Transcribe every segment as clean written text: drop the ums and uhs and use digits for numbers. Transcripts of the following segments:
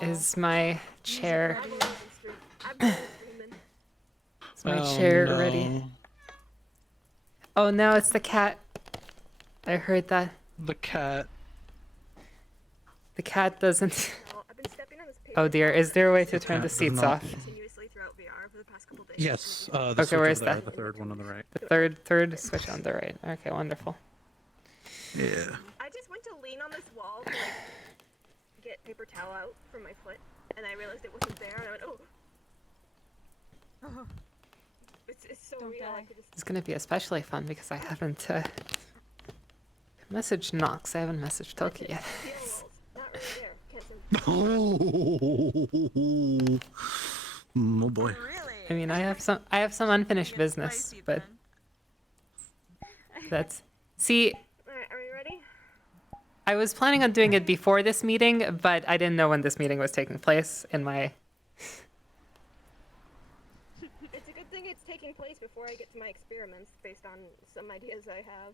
Is my chair... Is my Oh, chair no. ready? Oh no, it's the cat. I heard that. The cat. The cat doesn't... Oh dear, is there a way to turn the seats off? Yes, the Okay, switch where's over there, that? the third one on the right. The third switch on the right. Okay, wonderful. Yeah. I just went to lean on this wall to like get paper towel out from my foot, and I realized it wasn't there, and I went, oh. It's so real. I could just... It's gonna be especially fun because I haven't messaged Nox. I haven't messaged Toki yet. Not really there. Oh boy. I mean, I have some unfinished business, but that's... See, Alright, are we ready? I was planning on doing it before this meeting, but I didn't know when this meeting was taking place in my... It's a good thing it's taking place before I get to my experiments, based on some ideas I have.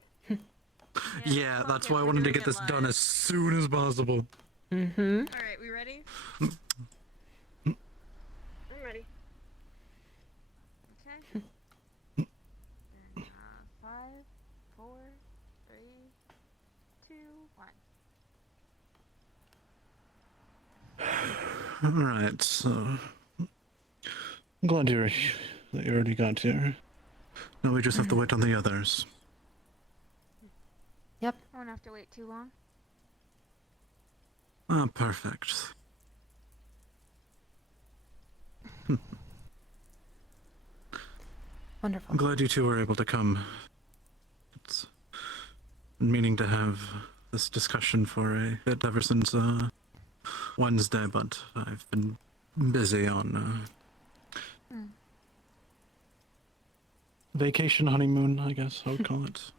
Yeah, that's why I wanted to get this done as soon as possible. Mm-hmm. Alright, we ready? I'm ready. Okay. Then, 5, 4, 3, 2, 1. Alright, so... I'm glad that you already got here. Now we just have to wait on the others. Yep. I won't have to wait too long. Ah, perfect. Wonderful. I'm glad you two were able to come. It's been meaning to have this discussion for a bit ever since Wednesday, but I've been busy on vacation honeymoon, I guess I would call it.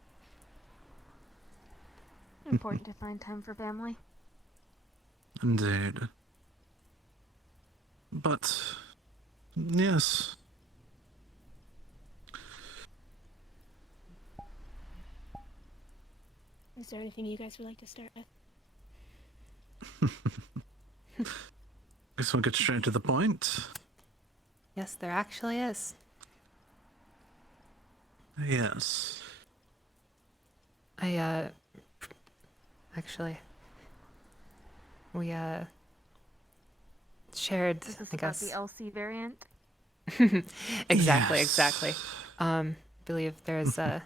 Important to find time for family. Indeed. But yes. Is there anything you guys would like to start with? Guess we'll get straight to the point. Yes, there actually is. Yes. Actually, we, shared, This is I about guess... the LC variant. Exactly, Yes. exactly. Believe there's a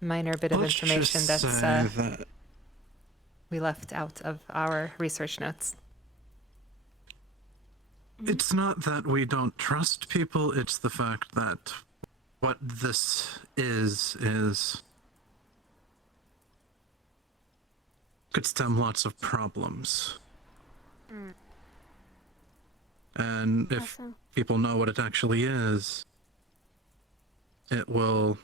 minor bit of Let's information just that's, say that we left out of our research notes. it's not that we don't trust people, it's the fact that what this is could stem lots of problems. And if Also, people know what it actually is, it will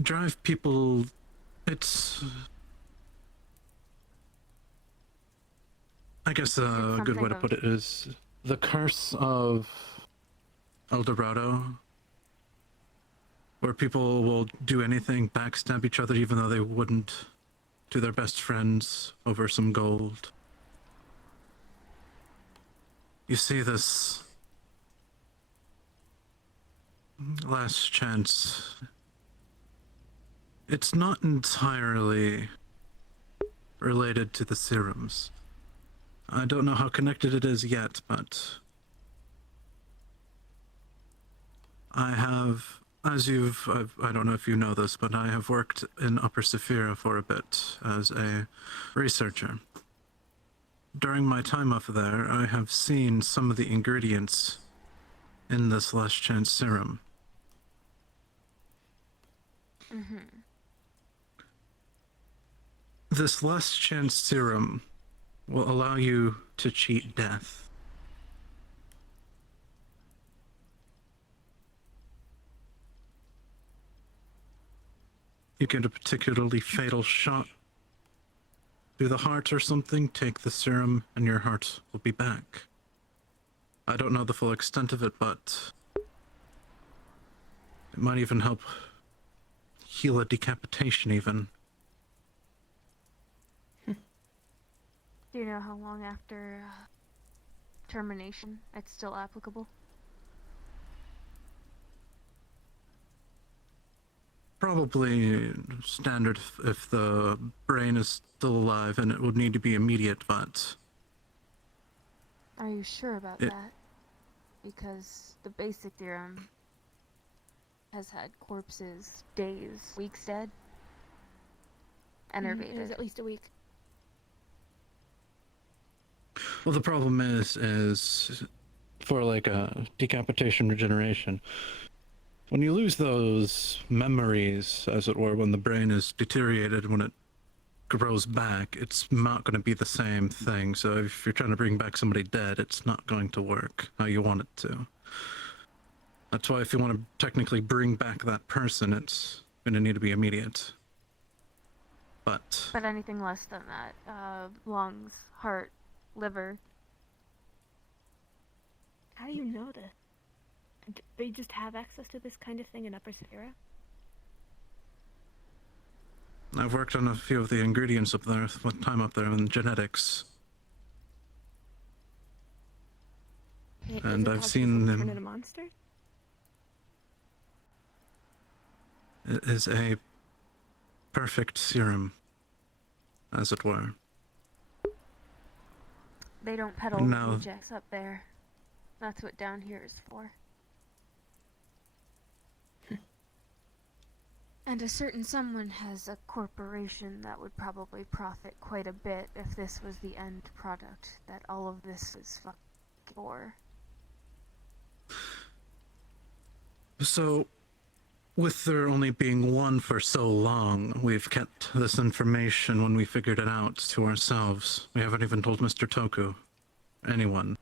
drive people... It's... I guess a good way to put it is the curse of El Dorado, where people will do anything, backstab each other even though they wouldn't, to their best friends over some gold. You see this last chance. It's not entirely related to the serums. I don't know how connected it is yet, but I have, as I don't know if you know this, but I have worked in Upper Saphira for a bit as a researcher. During my time up there, I have seen some of the ingredients in this last chance serum. This last chance serum will allow you to cheat death. You get a particularly fatal shot through the heart or something, take the serum and your heart will be back. I don't know the full extent of it, but it might even help heal a decapitation even. you know how long after termination it's still applicable? Probably standard if the brain is still alive, and it would need to be immediate, but Are you sure about that? Because the basic theorem has had corpses days, weeks dead. It was Enervated. at least a week. well, the problem is for like a decapitation regeneration. When you lose those memories, as it were, when the brain is deteriorated, when it grows back, it's not going to be the same thing. So if you're trying to bring back somebody dead, it's not going to work how you want it to. That's why if you want to technically bring back that person, it's going to need to be immediate. But anything less than that, lungs, heart, liver. How do you know this? They just have access to this kind of thing in Upper Sierra? I've worked on a few of the ingredients up there with time up there in genetics. And I've seen them. Turn into monsters? It is a perfect serum, as it were. They don't peddle No. rejects up there. That's what down here is for. And a certain someone has a corporation that would probably profit quite a bit if this was the end product that all of this is fucking for. So, with there only being one for so long, we've kept this information when we figured it out to ourselves. We haven't even told Mr. Toku, anyone,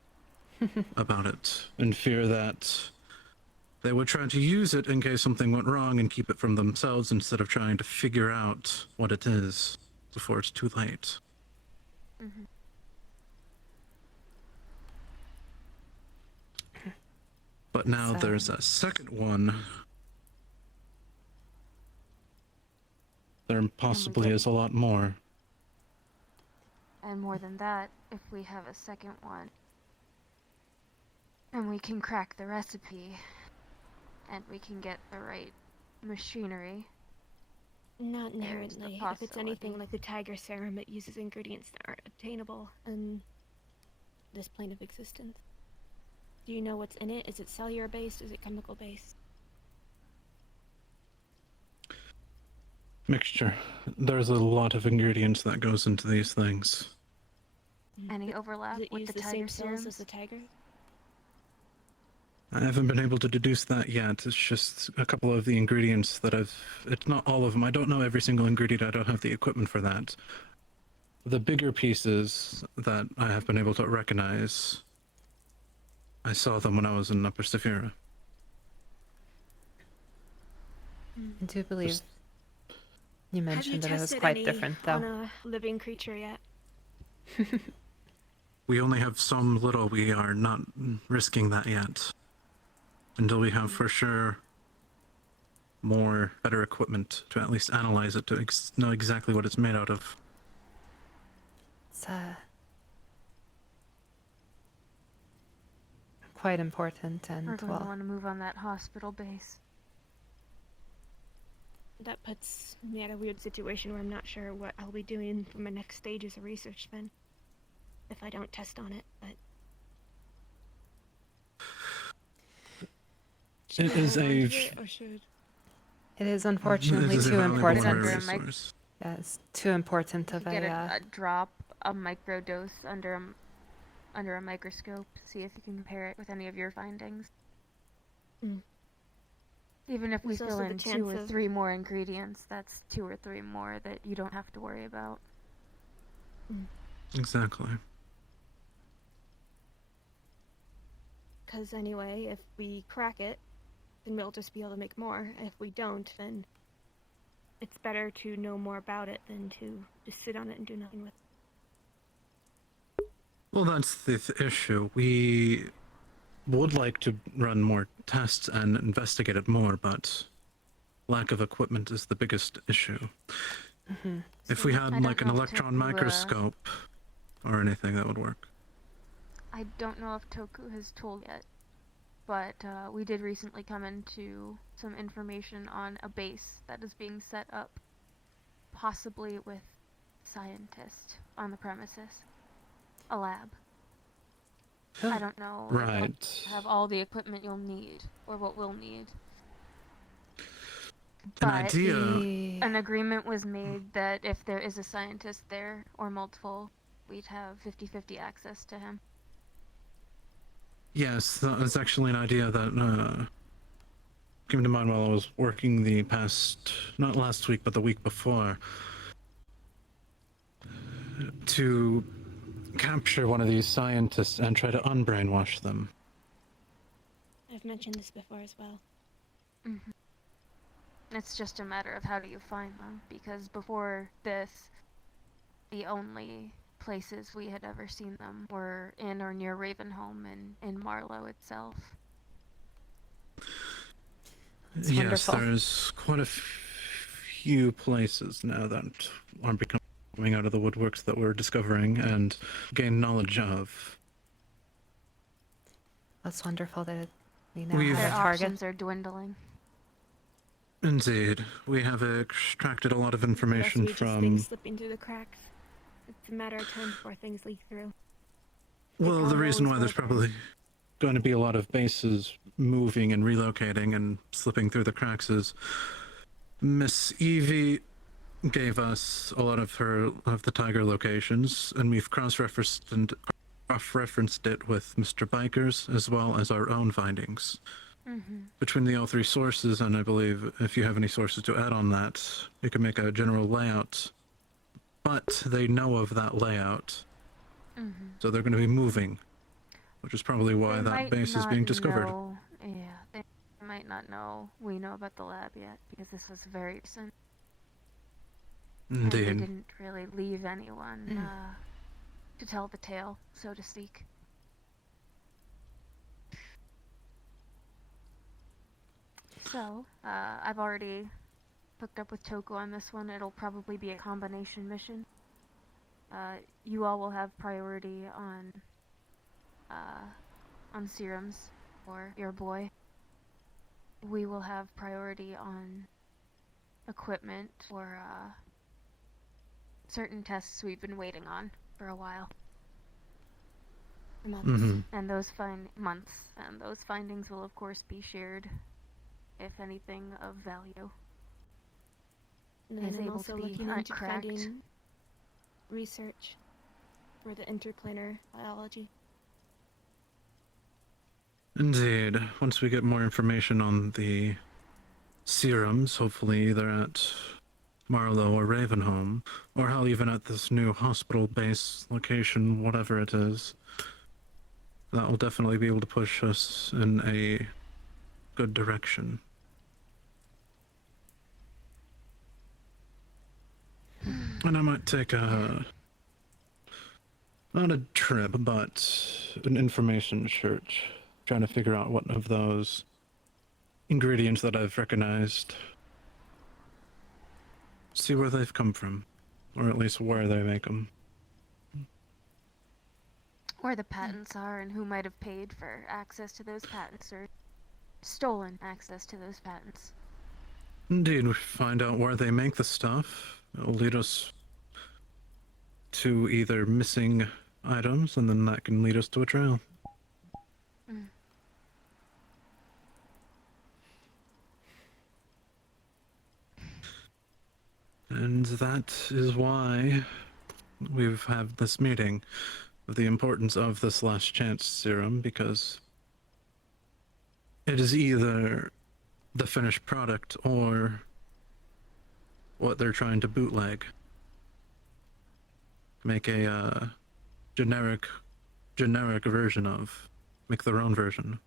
about it, in fear that they would try to use it in case something went wrong and keep it from themselves instead of trying to figure out what it is before it's too late. Mm-hmm. But now So- there's a second one. There possibly get- is a lot more. And more than that, if we have a second one, and we can crack the recipe, and we can get the right machinery. Not There's the inherently. If it's anything possibility. like the tiger serum, it uses ingredients that aren't obtainable in this plane of existence. Do you know what's in it? Is it cellular based? Is it chemical based? Mixture. There's a lot of ingredients that goes into these things. Any overlap Does it with use the the tiger same cells serums? as the tiger? I haven't been able to deduce that yet. It's just a couple of the ingredients that it's not all of them. I don't know every single ingredient. I don't have the equipment for that. The bigger pieces that I have been able to recognize, I saw them when I was in Upper Safira. I do believe Just- you Have you mentioned that it was tested quite any different, On though. a living creature yet? We only have some little. We are not risking that yet. Until we have for sure more better equipment to at least analyze it, to know exactly what it's made out of. It's quite important, We're and going to well, want to move on that hospital base. That puts me at a weird situation where I'm not sure what I'll be doing for my next stages of research then. If I don't test on it, but... Should It I is hold on to a- it, or should... it is unfortunately It is a too valuable important. under rare a mic- resource. Yeah, it's too important You of could get a. a drop, a microdose under a microscope. See if you can compare it with any of your findings. Mm. Even if we There's fill also the in 2 chance or of- 3 more ingredients, that's 2 or 3 more that you don't have to worry about. Exactly. Because anyway, if we crack it, then we'll just be able to make more. If we don't, then it's better to know more about it than to just sit on it and do nothing with it. Well, that's the issue. We would like to run more tests and investigate it more, but lack of equipment is the biggest issue. Mhm. If we So, I had don't like an know if electron Toku, microscope, or anything that would work. I don't know if Toku has told yet, but we did recently come into some information on a base that is being set up, possibly with scientists on the premises. A lab. I don't know if Right. they'll have all the equipment you'll need, or what we'll need. An But idea. an agreement was made that if there is a scientist there, or multiple, we'd have 50-50 access to him. Yes, that was actually an idea that came to mind while I was working the past, not last week, but the week before, to capture one of these scientists and try to unbrainwash them. I've mentioned this before as well. Mm-hmm. It's just a matter of how do you find them, because before this, the only places we had ever seen them were in or near Ravenholm and in Marlow itself. It's Yes, wonderful. there's quite a few places now that are becoming out of the woodworks that we're discovering and gain knowledge of. That's wonderful that we now We've- have Their a target. options are dwindling. Indeed, we have extracted a lot of information Just from. things slipping through the cracks. It's a matter of time before things leak through. Well, the probably reason always why there's were there. probably going to be a lot of bases moving and relocating and slipping through the cracks is Miss Evie gave us a lot of the Tiger locations, and we've cross-referenced it with Mr. Biker's as well as our own findings. Mm-hmm. Between the all three sources, and I believe if you have any sources to add on that, you can make a general layout. But they know of that layout, Mm-hmm. so they're going to be moving, which is probably why They that might base is not being discovered. know- Yeah, they might not know we know about the lab yet, because this was very recent. And they Indeed. didn't really leave anyone to tell the tale, so to speak. So, I've already hooked up with Toku on this one. It'll probably be a combination mission. You all will have priority on serums for your boy. We will have priority on equipment for certain tests we've been waiting on for a while. For months. Mm-hmm. And those findings will of course be shared if anything of value And then is I'm able also to be looking into cracked. finding research for the interplanar biology. Indeed. Once we get more information on the serums, hopefully either at Marlow or Ravenholm, or hell, even at this new hospital base location, whatever it is, that will definitely be able to push us in a good direction. And I might take not a trip, but an information search, trying to figure out what of those ingredients that I've recognized, see where they've come from, or at least where they make them. Where the patents are and who might have paid for access to those patents or stolen access to those patents. Indeed, we find out where they make the stuff. It'll lead us to either missing items, and then that can lead us to a trail. Mm. And that is why we've had this meeting of the importance of this last chance serum, because it is either the finished product or what they're trying to bootleg. Make a generic version of. Make their own version.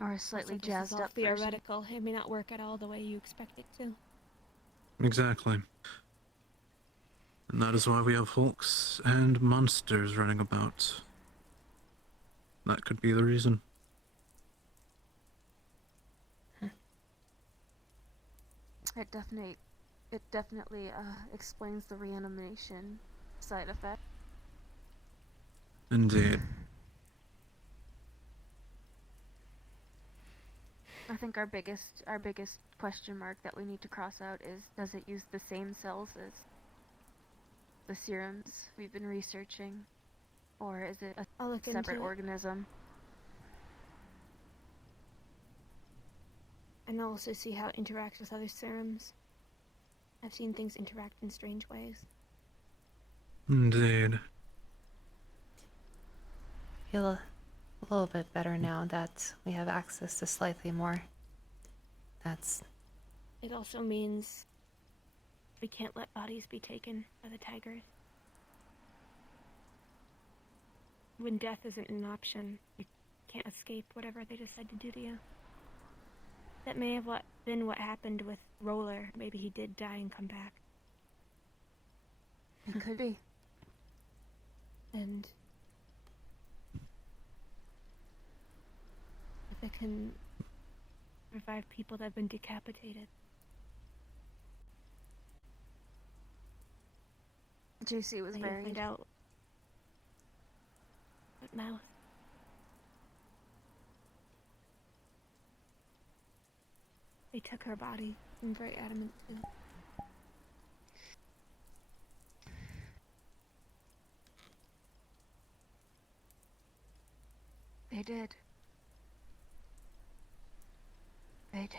Or a slightly Also, this is jazzed all up version. theoretical. It may not work at all the way you expect it to. Exactly. And that is why we have hulks and monsters running about. That could be the reason. It definitely explains the reanimation side effect. Indeed. I think our biggest question mark that we need to cross out is, does it use the same cells as the serums we've been researching, or is it a I'll look separate into it. organism? And I'll also see how it interacts with other serums. I've seen things interact in strange ways. Indeed. Feel a little bit better now that we have access to slightly more. It also means we can't let bodies be taken by the tigers. When death isn't an option, you can't escape whatever they decide to do to you. That may have been what happened with Roller. Maybe he did die and come back. It could be. And if it can revive people that have been decapitated. JC was I need to buried. find out what mouth. They took her body. I'm very adamant too. They did. They did.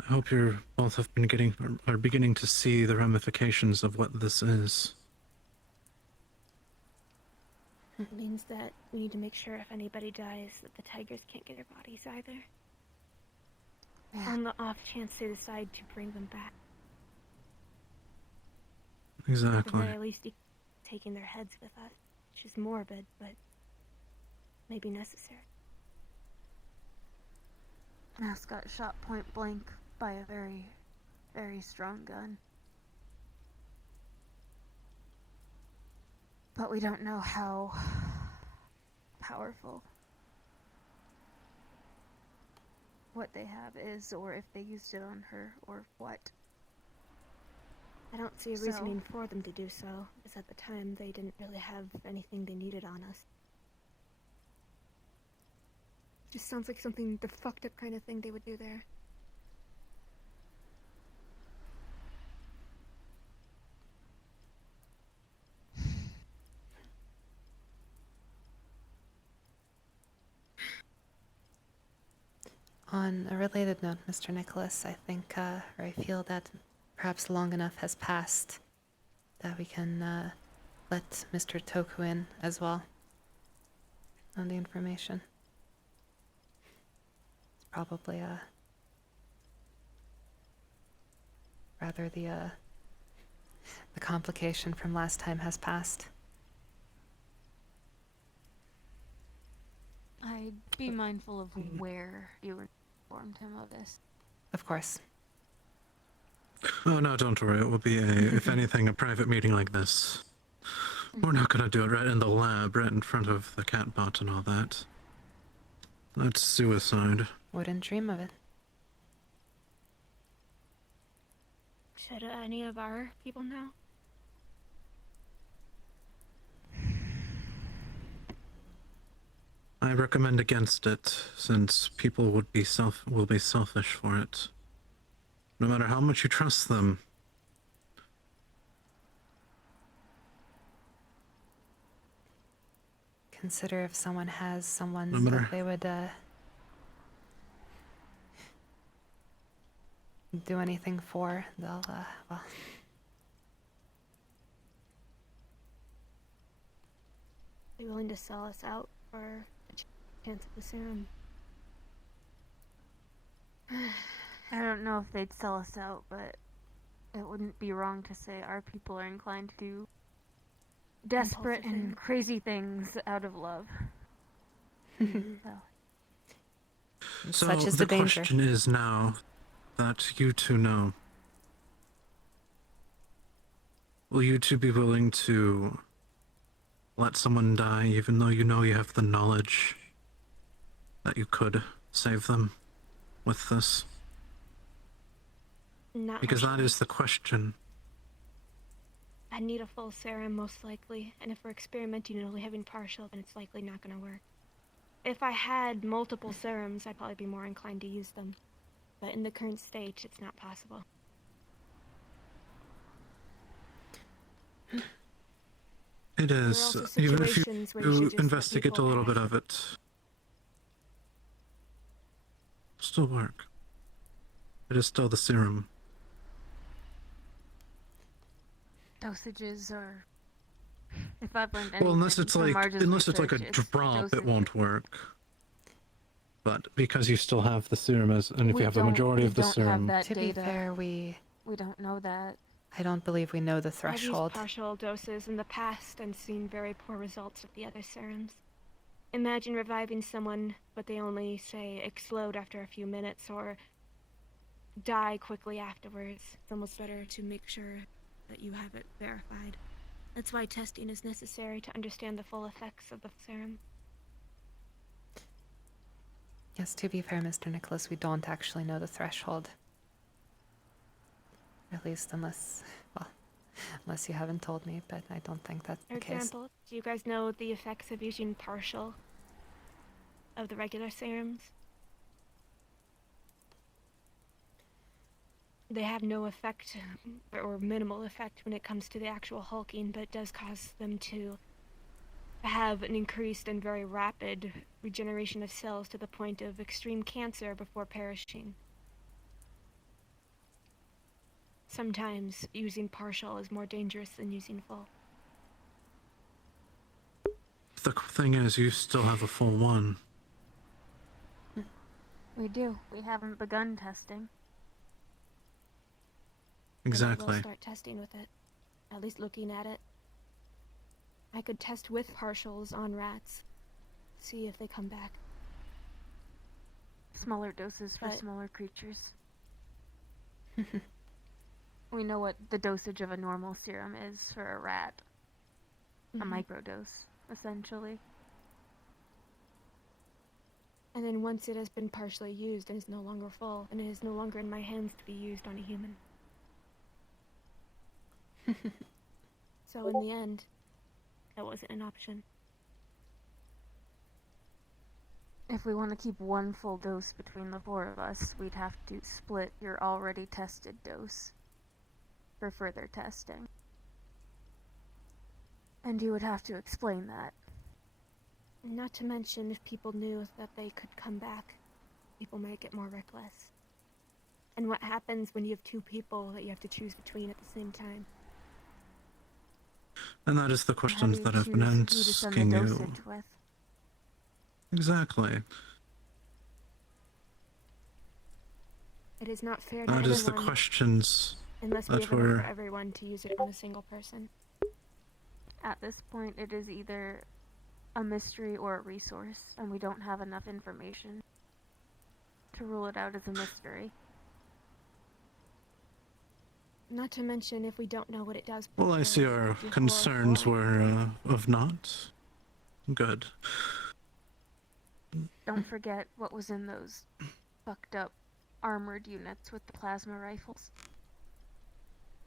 I hope you both have been are beginning to see the ramifications of what this is. It means that we need to make sure if anybody dies that the tigers can't get their bodies either. Yeah. On the off chance they decide to bring them back. At the Exactly. very least, taking their heads with us, which is morbid, but maybe necessary. Mask got shot point blank by a very, very strong gun. But we don't know how powerful what they have is, or if they used it on her, or what. I don't see a reasoning for them to do so, because at the time they didn't really have anything they needed on us. Just sounds like something, the fucked up kind of thing they would do there. On a related note, Mr. Nicholas, I think, or I feel that perhaps long enough has passed that we can let Mr. Toku in as well on the information. It's probably rather the complication from last time has passed. I'd be mindful of where you informed him of this. Of course. Oh no, don't worry. It will be if anything, a private meeting like this. We're not gonna do it right in the lab, right in front of the catbot and all that. That's suicide. Wouldn't dream of it. Should any of our people know? I recommend against it, since people will be selfish for it. No matter how much you trust them. Consider if someone has someone No matter- that they would do anything for, they'll well. Be willing to sell us out for a chance at the serum. I don't know if they'd sell us out, but it wouldn't be wrong to say our people are inclined to do desperate Impulsive and things. crazy things out of love. So, So Such is the the danger. question is now that you two know. Will you two be willing to let someone die even though you know you have the knowledge that you could save them with this? Not Because much. that is the question. I need a full serum, most likely, and if we're experimenting and only having partial, then it's likely not gonna work. If I had multiple serums, I'd probably be more inclined to use them. But in the current state, it's not possible. It There are is, also even if situations where you you should just let investigate a people little bit pass. of it, still work. It is still the serum. Dosages are. If I've learned Well, anything from Marge's unless it's like a research, it's drop, it dosage. won't work. But because you still have the serum, and if you have the majority of the we don't have serum, that To data. be fair, we don't know that. I don't believe we know the I've used threshold. partial doses in the past and seen very poor results with the other serums. Imagine reviving someone, but they only, say, explode after a few minutes or die quickly afterwards. It's almost better to make sure that you have it verified. That's why testing is necessary to understand the full effects of the serum. Yes, to be fair, Mr. Nicholas, we don't actually know the threshold. At least unless you haven't told me, but I don't think that's For the case. example, do you guys know the effects of using partial of the regular serums? They have no effect, or minimal effect, when it comes to the actual hulking, but it does cause them to have an increased and very rapid regeneration of cells to the point of extreme cancer before perishing. Sometimes using partial is more dangerous than using full. the thing is, you still have a full one. We do. We haven't begun testing. But I Exactly. will start testing with it. At least looking at it. I could test with partials on rats. See if they come back. Smaller doses for But- smaller creatures. We know what the dosage of a normal serum is for a rat. A Mhm. microdose, essentially. And then once it has been partially used and is no longer full, and it is no longer in my hands to be used on a human. So in the end, that wasn't an option. If we want to keep one full dose between the four of us, we'd have to split your already tested dose for further testing. And you would have to explain that. Not to mention, if people knew that they could come back, people might get more reckless. And what happens when you have two people that you have to choose between at the same time? And that is the And how do questions you that I've been choose who to send the asking you. dosage with? Exactly. It is not fair to That is the anyone questions unless we that have enough were... for everyone to use it on a single person. At this point, it is either a mystery or a resource, and we don't have enough information to rule it out as a mystery. Not to mention, if we don't know what it does. Well, I see before, our it'd be concerns horrible. were of naught. Good. Don't forget what was in those fucked up armored units with the plasma rifles.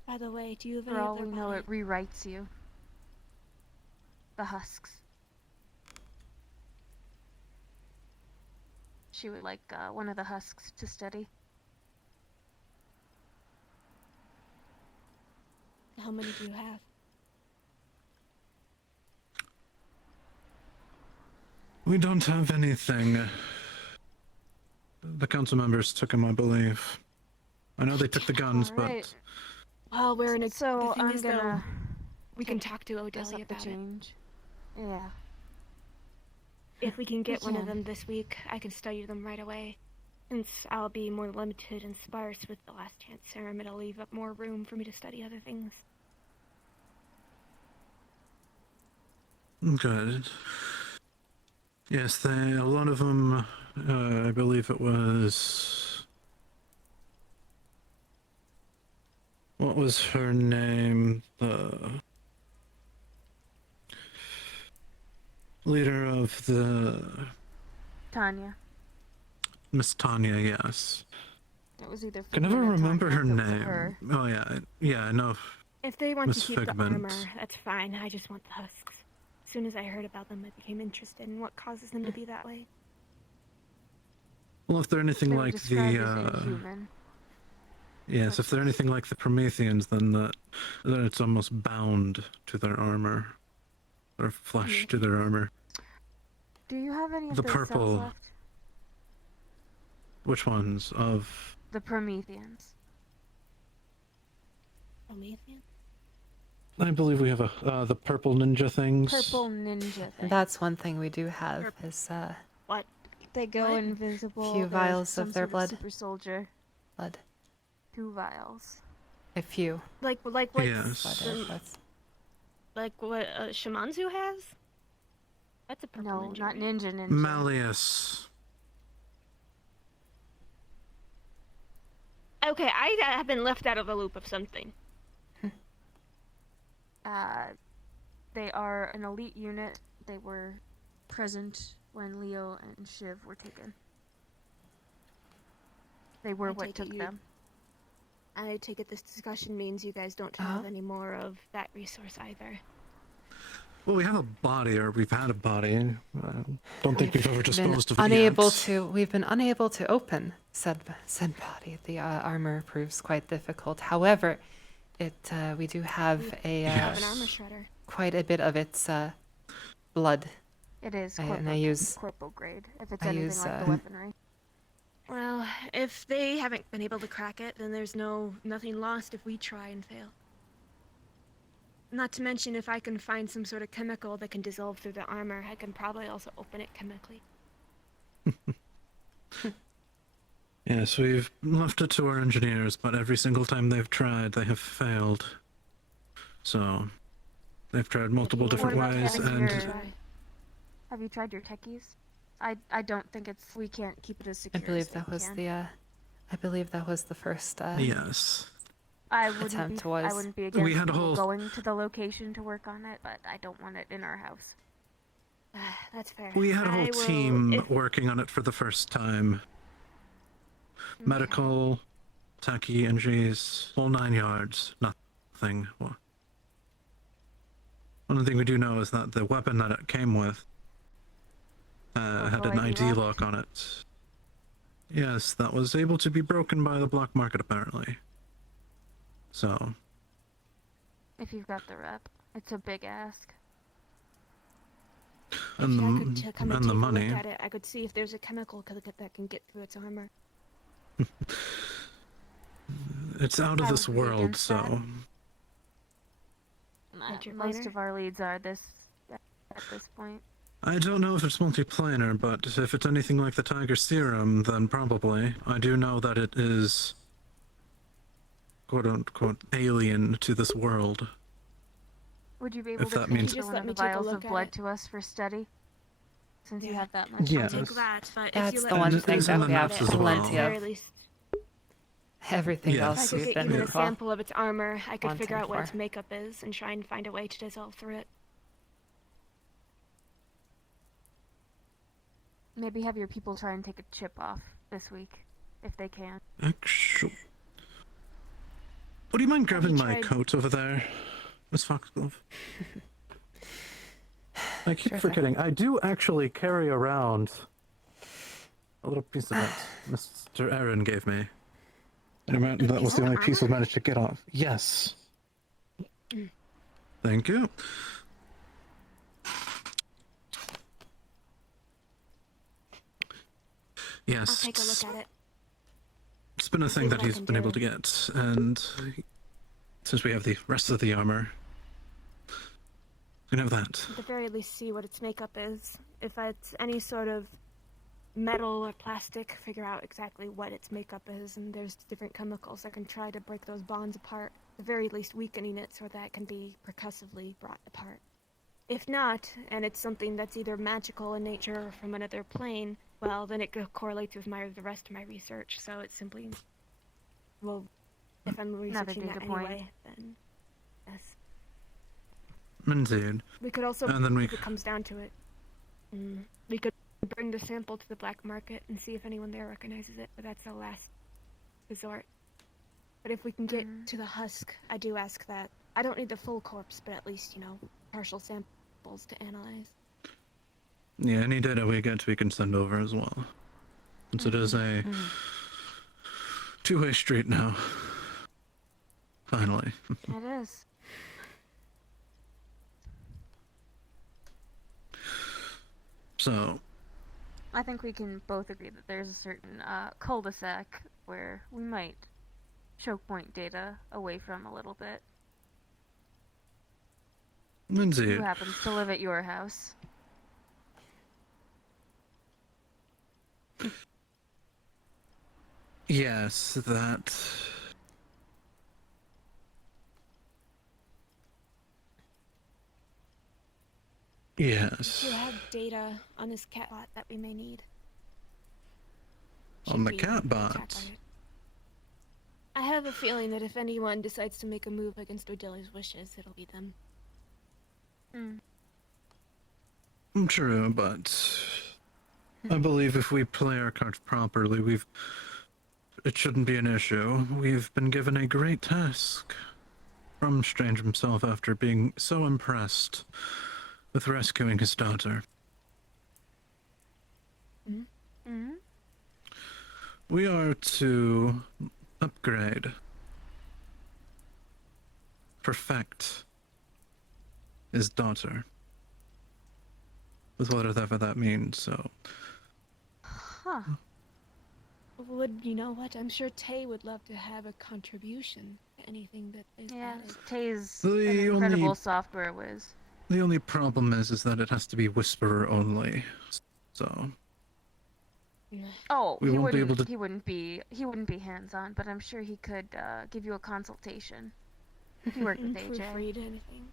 By the way, do you have For any all other we know, body? it rewrites you. The husks. She would like one of the husks to study. How many do you have? We don't have anything. The council members took him, I believe. I know they took the guns, Alright. Well, we're in a. So the thing I'm is, gonna though, we can take talk to this Odelia up the about it. change. Yeah. If we can get one of can. them this week, I can study them right away. Since I'll be more limited and sparse with the last chance serum, it'll leave up more room for me to study other things. Good. Yes, a lot of them, I believe it was... What was her name? The leader of the... Tanya. Miss Tanya, yes. It was either I can never Finn or remember Tanya, her but it was a name. her. Oh, yeah, I know. If they want Miss to keep the Figment. armor, that's fine. I just want the husks. As soon as I heard about them, I became interested in what causes them to be that way. Well, if they're anything They were like described the as inhuman. yes, if they're anything like the Prometheans, then it's almost bound to their armor, or flesh to their armor. Do you have any of The those cells purple. left? Which ones of? The Prometheans. Promethean? I believe we have the purple ninja things. Purple ninja thing. That's one thing we do have is What? They go What? invisible. Few they're vials some of their sort blood. Super soldier. blood. 2 vials. A few. Like what? Yes. But that's Like what Shimanzu has? That's a purple No, ninja, not right? ninja. Malleus. Okay, I have been left out of the loop of something. They are an elite unit. They were present when Leo and Shiv were taken. They were I what take took it you- them. I take it this discussion means you guys don't have any more of that resource either. Well, we have a body, or we've had a body. I don't think we've ever disposed of it unable yet. to. We've been unable to open said body. The armor proves quite difficult. However, we do have I have an armor shredder. quite a bit of its blood. It is and I use- corporal grade, if it's I anything use, like the weaponry. Well, if they haven't been able to crack it, then there's nothing lost if we try and fail. Not to mention, if I can find some sort of chemical that can dissolve through the armor, I can probably also open it chemically. Yes, we've left it to our engineers, but every single time they've tried, they have failed. So, they've tried multiple different What about ways, getting and your- Have you tried your techies? I don't think it's. We can't keep it as I secure. believe as that we was can. the. I believe that was the first. yes. I wouldn't attempt be. was- I wouldn't be We against had a people whole- going to the location to work on it, but I don't want it in our house. That's fair. We had a I whole will- team if- working on it for the first time. Medical, techie, injuries, whole 9 yards. Nothing. One thing we do know is that the weapon that it came with had an ID ID lock? lock on it. Yes, that was able to be broken by the black market, apparently. So, If you've got the rep, it's a big ask. and if I could come and the take a money. look at it, I could see if there's a chemical that can get through its armor. It's out of I this would be world, against that. so Most Interplanar? of our leads are this at this point. I don't know if it's multiplanar, but if it's anything like the Tiger Serum, then probably. I do know that it is quote-unquote alien to this world. Would you be able If to that means- transfer Just one let of me the take a vials look of at blood it. to us for study? Since you Yeah. have that much. Yeah. I'll take Yes. that, but if That's you let the me one take a thing look that at we have it, as at plenty the of. very least, Everything Yes. else if I could we've get been even a well, sample of its armor, I could figure wanting out what its for. makeup is and try and find a way to dissolve through it. Maybe have your people try and take a chip off this week, if they can. Actual. Would you mind grabbing you my tried- coat over there, Miss Foxglove? I keep Sure thing. forgetting. I do actually carry around a little piece of it Mr. Aaron gave me. That was the only piece we managed to get off. Yes. Thank you. Yes. I'll take a look at it. It's been a thing what that I he's can been able do. to get, and since we have the rest of the armor, we can have that. At the very least, see what its makeup is. If it's any sort of metal or plastic, figure out exactly what its makeup is, and there's different chemicals that can try to break those bonds apart. At the very least, weakening it so that it can be percussively brought apart. If not, and it's something that's either magical in nature or from another plane, well, then it correlates with the rest of my research. So it's simply, well, if I'm researching that data point. anyway, then yes. Indeed. We could also, And then we- if it comes down to it, we could bring the sample to the black market and see if anyone there recognizes it, but that's the last resort. But if we can get to the husk, I do ask that I don't need the full corpse, but at least, you know, partial samples to analyze. Yeah, any data we get, we can send over as well. Since it is a two-way street now. Finally. It is. So, I think we can both agree that there's a certain cul-de-sac where we might choke point data away from a little bit. Lindsay, Who happens to live at your house? yes, that... Yes. You have data on this cat bot that we may need. On the Should we cat attack bot? on it? I have a feeling that if anyone decides to make a move against Odilia's wishes, it'll be them. True, but I believe if we play our cards properly, it shouldn't be an issue. We've been given a great task from Strange himself after being so impressed with rescuing his daughter. Mm-hmm. We are to upgrade, perfect his daughter, with whatever that means, so... Huh. Would you know what? I'm sure Tay would love to have a contribution to anything that is Yeah, added. Tay's The an incredible only- software whiz. The only problem is that it has to be Whisperer only, so... Oh, We he won't be wouldn't. able to- He wouldn't be hands-on, but I'm sure he could give you a consultation. He worked with AJ. Proofread anything.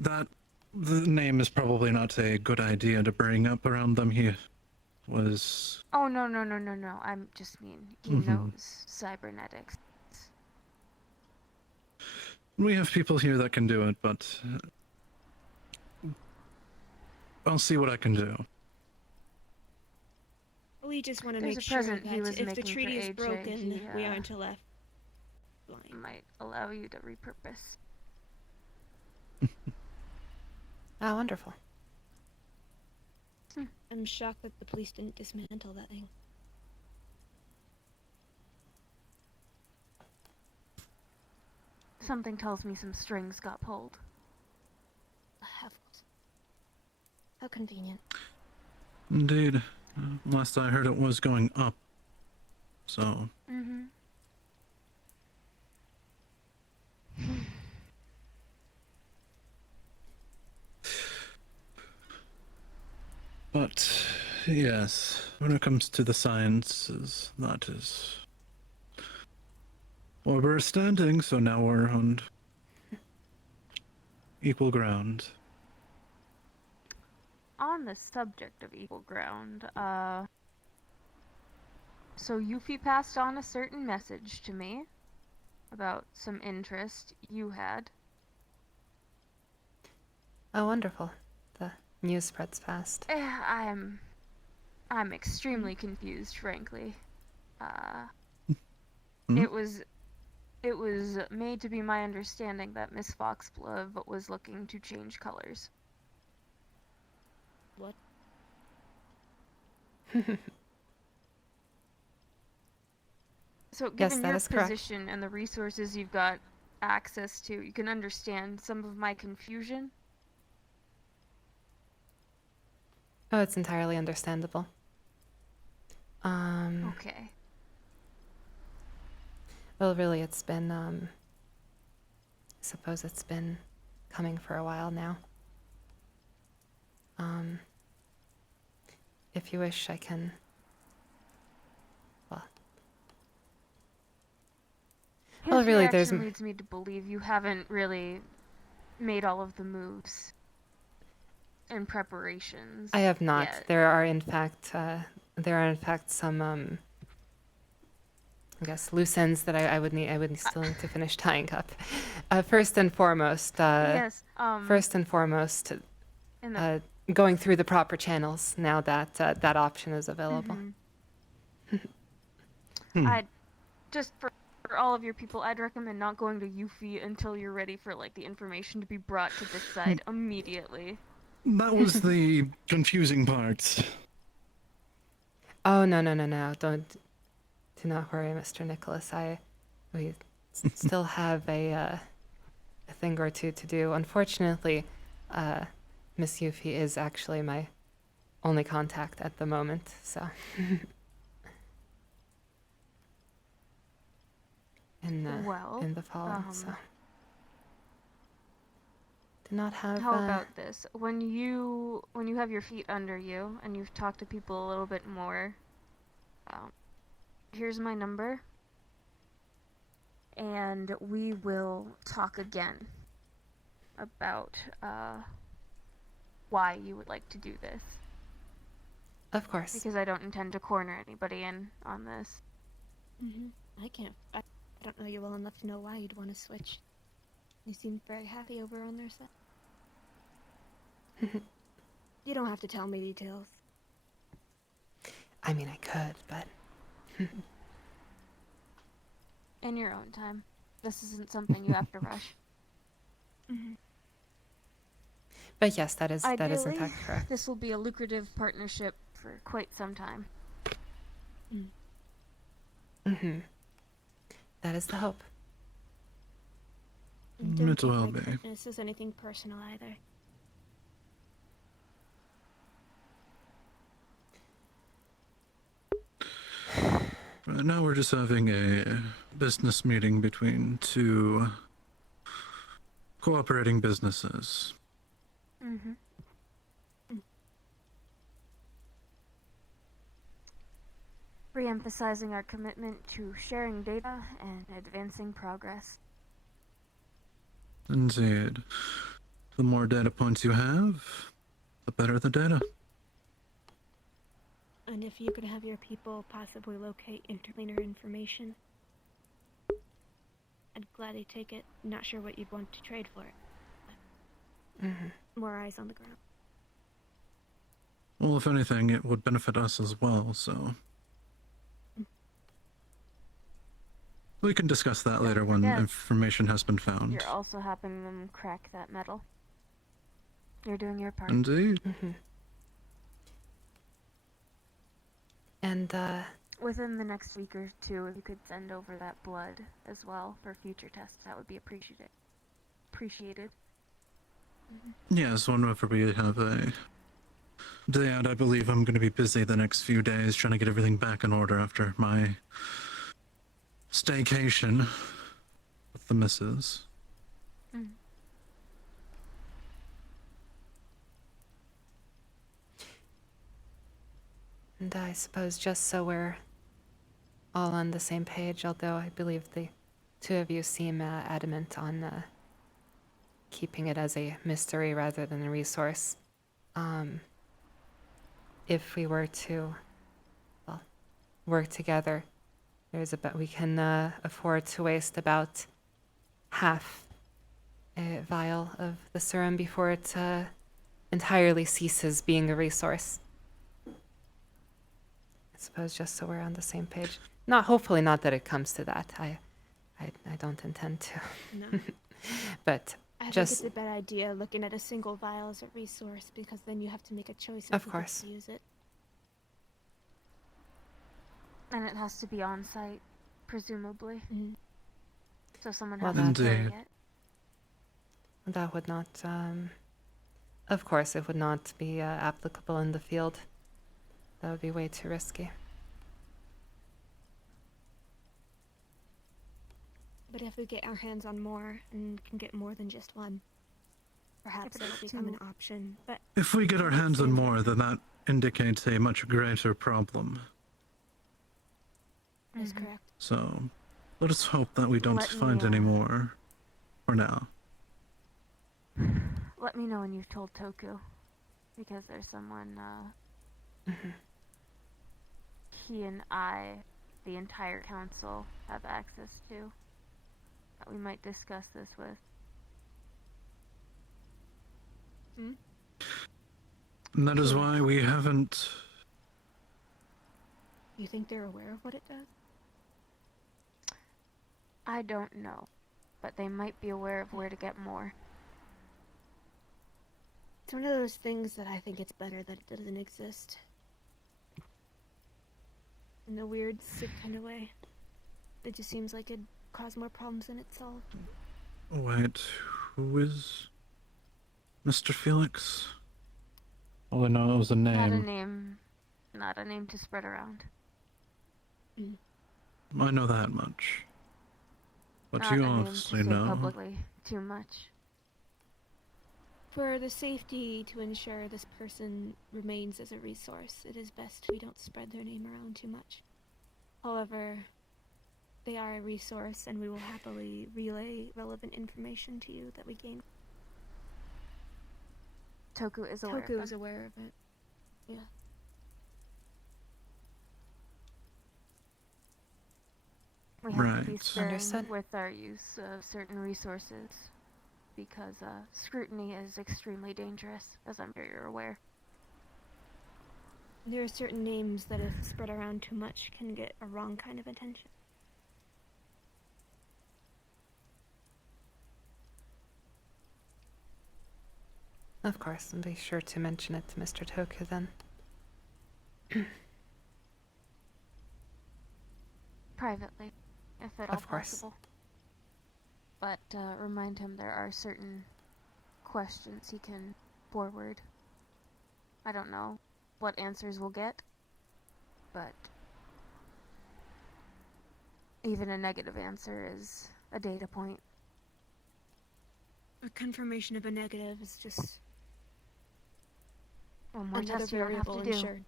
That... The name is probably not a good idea to bring up around them. He was... Oh no. I'm just mean. He Mhm. knows cybernetics. We have people here that can do it, but... I'll see what I can do. We just want to There's make a sure present he that was if the making for treaty is AJ, broken, he, we aren't left blind. Might allow you to repurpose. Ah, wonderful. I'm shocked that the police didn't dismantle that thing. Something tells me some strings got pulled. How convenient. Indeed. Last I heard it was going up. So... Mm-hmm. But... Yes, when it comes to the sciences, that is... Well, we're standing, so now we're on... equal ground. On the subject of equal ground, so Yuffie passed on a certain message to me about some interest you had. Oh, wonderful. The news spreads fast. I'm extremely confused, frankly. Hmm? It was made to be my understanding that Miss Foxglove was looking to change colors. What? So, Yes, given that your is correct. position and the resources you've got access to, you can understand some of my confusion. Oh, it's entirely understandable. Okay. Well, really, it's been, I suppose it's been coming for a while now. If you wish, I can, well, His Well, really, there's reaction leads me to believe you haven't really made all of the moves and preparations. I have not. yet. There are, in fact, some, I guess, loose ends that I would still need to finish tying up. First and foremost, Yes. In the going through the proper channels now that that option is available. I just for For all of your people, I'd recommend not going to Yuffie until you're ready for like the information to be brought to this side immediately. That was the confusing part. Oh, no, no, no, no. Do not worry, Mr. Nicholas. We still have a thing or two to do. Unfortunately, Miss Yuffie is actually my only contact at the moment, so. Well, in the fall, so. Do not have. How about this? When you have your feet under you and you've talked to people a little bit more, here's my number, and we will talk again about why you would like to do this. Of course. Because I don't intend to corner anybody in on this. I don't know you well enough to know why you'd want to switch. You seem very happy over on their side. You don't have to tell me details. I mean, I could, but. In your own time. This isn't something you have to rush. But yes, that is in Ideally, fact correct. this will be a lucrative partnership for quite some time. That is the hope. And don't It take will my be. kindness as anything personal either. Right now we're just having a business meeting between two cooperating businesses. Re-emphasizing our commitment to sharing data and advancing progress. Indeed. The more data points you have, the better the data. And if you could have your people possibly locate intercleaner information, I'd gladly take it. Not sure what you'd want to trade for it. More eyes on the ground. Well, if anything, it would benefit us as well, so. We can discuss that later when forget, information has been found. You're also helping them crack that metal. You're doing your part. Indeed. And, Within the next week or two, if you could send over that blood as well for future tests, that would be appreciated. Yes, whenever we have a day out, I believe I'm going to be busy the next few days trying to get everything back in order after my staycation with the missus. And I suppose just so we're all on the same page, although I believe the two of you seem adamant on keeping it as a mystery rather than a resource. If we were to, well, work together, we can afford to waste about half a vial of the serum before it entirely ceases being a resource. I suppose just so we're on the same page. Hopefully not that it comes to that. I don't intend to. No. But I think just it's a bad idea looking at a single vial as a resource, because then you have to make a choice Of who course. gets to use it. And it has to be on site, presumably. So someone Well, has to carry Indeed. it. that would not, of course, it would not be applicable in the field. That would be way too risky. But if we get our hands on more and can get more than just one, perhaps If that'll it's become an too- option. But If we get our hands on more, then that indicates a much greater problem. that's correct. So, let us hope that we don't Let me, find any more for now. Let me know when you've told Toku, because there's someone he and I, the entire council, have access to that we might discuss this with. And that is why we haven't. You think they're aware of what it does? I don't know, but they might be aware of where to get more. It's one of those things that I think it's better that it doesn't exist. In a weird, sick kind of way. It just seems like it'd cause more problems than it solved. Wait, who is Mr. Felix? All I know is a Not a name. name, not a name to spread around. I know that much. But Not you a name to obviously say know. publicly too much. For the safety to ensure this person remains as a resource, it is best we don't spread their name around too much. However, they are a resource, and we will happily relay relevant information to you that we gain. Toku is aware. Toku is aware of it. Yeah. We have to be Right. sparing Understood. with our use of certain resources because scrutiny is extremely dangerous, as I'm sure you're aware. There are certain names that, if spread around too much, can get a wrong kind of attention. Of course, and be sure to mention it to Mr. Toku then. Privately, if at all Of course. possible. But remind him there are certain questions he can forward. I don't know what answers we'll get, but even a negative answer is a data point. A confirmation of a negative is just One more another test you don't have variable to do. ensured.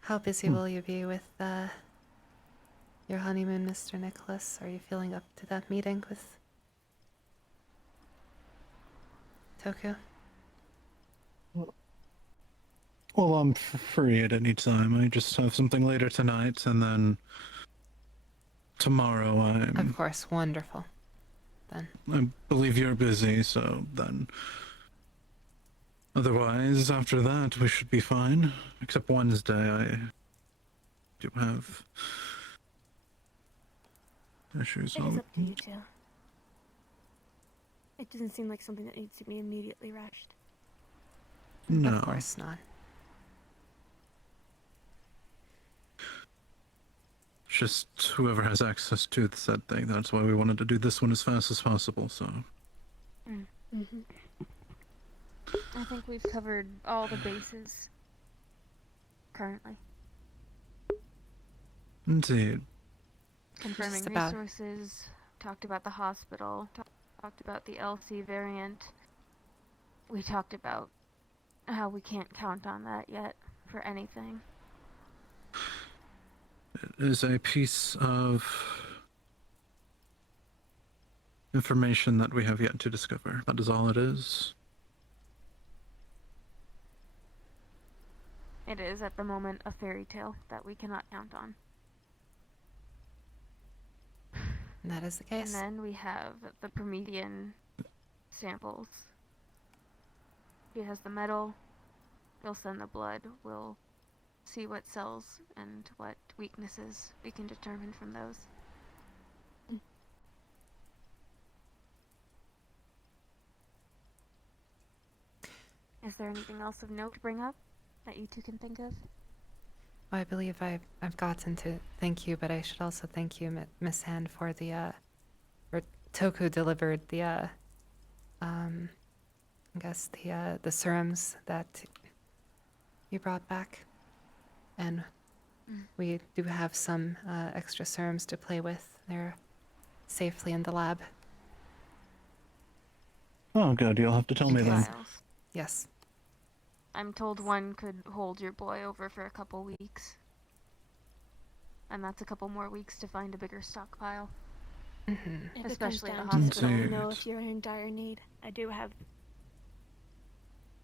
How busy will you be with your honeymoon, Mr. Nicholas? Are you feeling up to that meeting with Toku? Well, I'm free at any time. I just have something later tonight, and then tomorrow Of course, wonderful. Then, I believe you're busy, so then. Otherwise, after that, we should be fine. Except Wednesday, I do have issues It is on. up to you two. It doesn't seem like something that needs to be immediately rushed. No. of course not. Just whoever has access to said thing. That's why we wanted to do this one as fast as possible, so. Mm-hmm. I think we've covered all the bases currently. Indeed. Confirming Just about. resources, talked about the hospital, talked about the LC variant. We talked about how we can't count on that yet for anything. It is a piece of information that we have yet to discover. That is all it is. It is at the moment a fairy tale that we cannot count on. And that is the And case. then we have the Promethean samples. He has the metal. He'll send the blood. We'll see what cells and what weaknesses we can determine from those. Is there anything else of note to bring up that you two can think of? Well, I believe I've gotten to thank you, but I should also thank you, Miss Hand, for the or Toku delivered the I guess the serums that you brought back, and we do have some extra serums to play with. They're safely in the lab. Oh, good. You'll have to tell me then. Vials. Yes. I'm told one could hold your boy over for a couple weeks. And that's a couple more weeks to find a bigger stockpile. Mm-hmm. If Especially it at comes a down to it, let me hospital. know if you're in dire need. I do have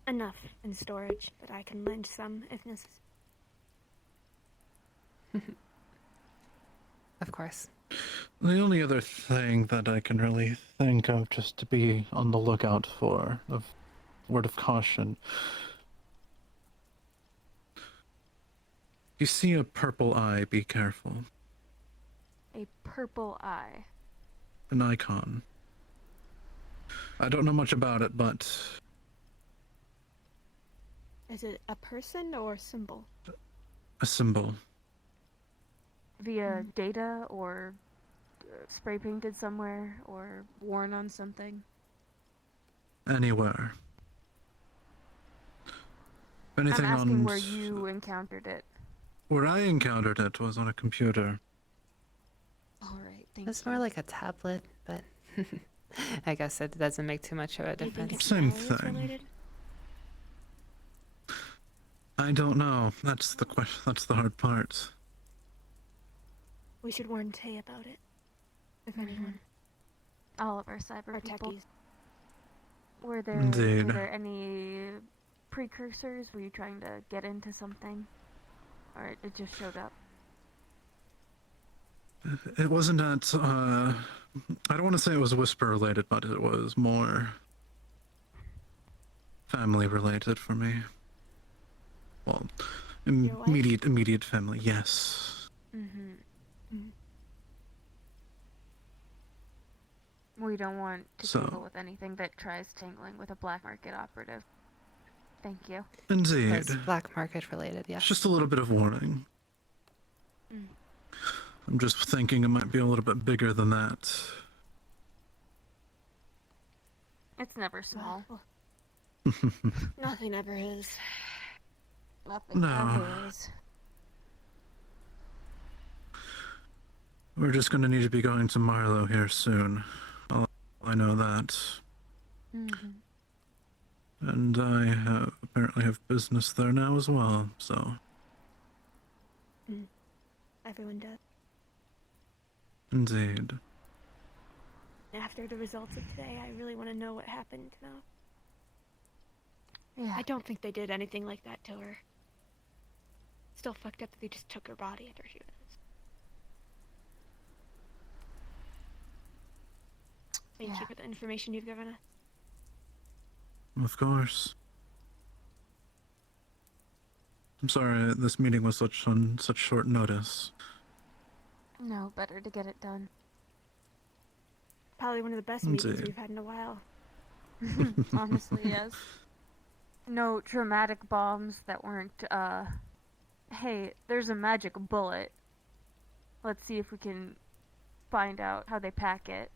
enough in storage, but I can lend some if necessary. Of course. The only other thing that I can really think of just to be on the lookout for, of word of caution. You see a purple eye, be careful. A purple eye. An icon. I don't know much about it, but Is it a person or a symbol? a symbol. Via data or spray painted somewhere or worn on something. Anywhere. If anything I'm asking on where you encountered it. where I encountered it was on a computer. Alright, thank It's you. more like a tablet, but I guess it doesn't make too much of a Do you think difference. it's Same aliens thing. related? I don't know. That's the question. That's the hard part. We should warn Tay about it. If Mhm. anyone. All of our cyber Our people. techies. Were Indeed. there any precursors? Were you trying to get into something? Or it just showed up? It wasn't at, I don't want to say it was whisper related, but it was more family related for me. Well, Your wife? immediate family, yes. Mm-hmm. Mm. We don't want to So- tangle with anything that tries tangling with a black market operative. Thank you. Indeed. It's black market related, yes. It's just a little bit of warning. Mm. I'm just thinking it might be a little bit bigger than that. It's never small. Well, nothing ever is. Nothing No. ever is. We're just gonna need to be going to Marlow here soon. I know that. Mm-hmm. And I apparently have business there now as well, so Everyone does. indeed. After the results of today, I really want to know what happened now. Yeah. I don't think they did anything like that to her. Still fucked up that they just took her body after she was. Thank Yeah. you for the information you've given us. Of course. I'm sorry this meeting was on such short notice. No, better to get it done. Probably one of the best meetings Indeed. we've had in a while. Honestly, yes. No dramatic bombs that weren't, hey, there's a magic bullet. Let's see if we can find out how they pack it.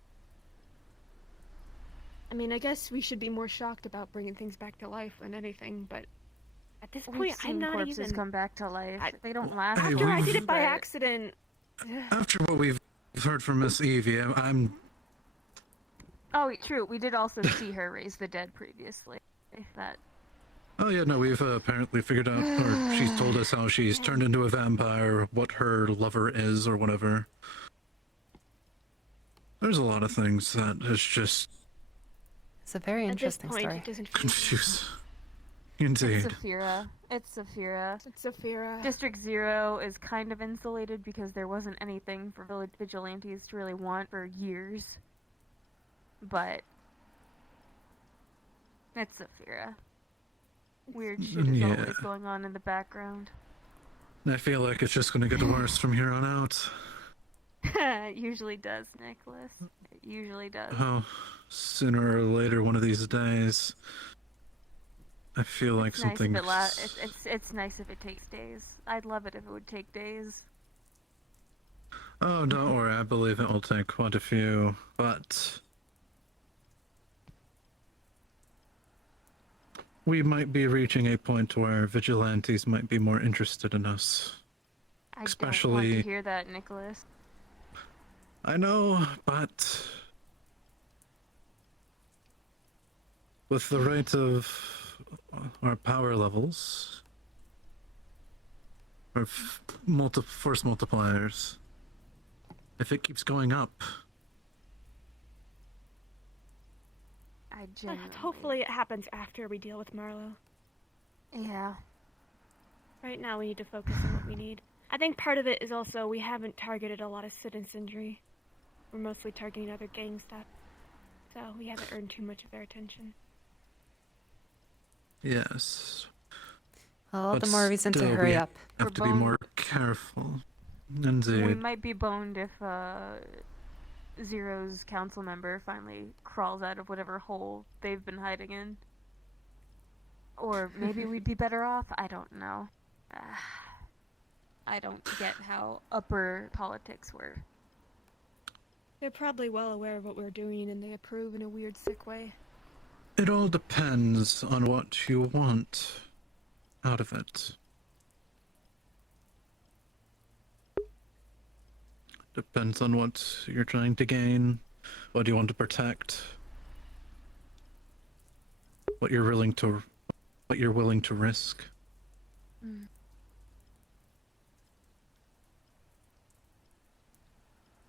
I mean, I guess we should be more shocked about bringing things back to life than anything, but at this We've point, I'm seen not corpses even. come back to life. I- They don't last. Hey, After I we've- did it by but- accident. After what we've heard from Miss Evie, I'm Oh, true. We did also see her raise the dead previously. That. oh yeah, no, we've apparently figured out, or she's told us how she's turned into a vampire, what her lover is, or whatever. There's a lot of things that is just It's a very At this interesting point, story. it doesn't feel. confused. It's Indeed. Saphira. It's Saphira. It's Saphira. District 0 is kind of insulated because there wasn't anything for village vigilantes to really want for years. But it's Saphira. Weird shit is Yeah. always going on in the background. I feel like it's just going to get worse from here on out. It usually does, Nicholas. It usually does. Oh, sooner or later, one of these days, I feel like It's nice if something. it's nice if it takes days. I'd love it if it would take days. Oh, don't worry. I believe it will take quite a few, but we might be reaching a point where vigilantes might be more interested in us. I don't want Especially- to hear that, Nicholas. I know, but with the rate of our power levels, our force multipliers, if it keeps going up, I But genuinely. hopefully, it happens after we deal with Marlowe. Yeah. Right now, we need to focus on what we need. I think part of it is also we haven't targeted a lot of citizenry. we're mostly targeting other gang stuff, so we haven't earned too much of their attention. Yes. Well, all But the more reason to still, hurry we up. have We're to be more careful. We Indeed. might be boned if Zero's council member finally crawls out of whatever hole they've been hiding in. Or maybe we'd be better off. I don't know. I don't get how upper politics work. They're probably well aware of what we're doing and they approve in a weird, sick way. It all depends on what you want out of it. Depends on what you're trying to gain, what you want to protect, what you're willing to risk. Mm.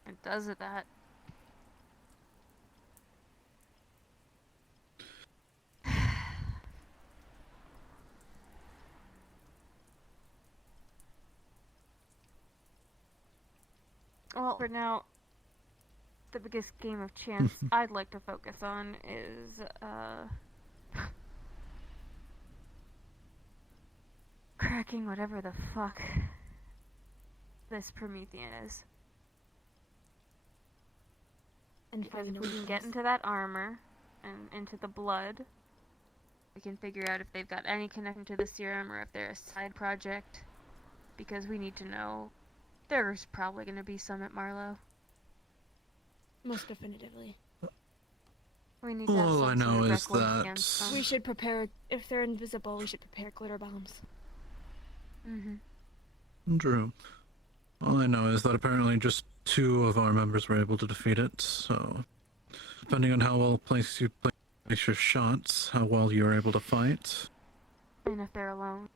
It does it that. Well, for now, the biggest game of chance I'd like to focus on is, cracking whatever the fuck this Promethean is. And Because finding if a we can get into that armor and into the blood, we can figure out if they've got any connection to the serum or if they're a side project. Because we need to know. There's probably going to be some at Marlowe. most definitively. We need to have All some I sort know of is record that against them. We should prepare, if they're invisible, we should prepare glitter bombs. True. All I know is that apparently just 2 of our members were able to defeat it, so depending on how well place your shots, how well you're able to fight, And if they're alone.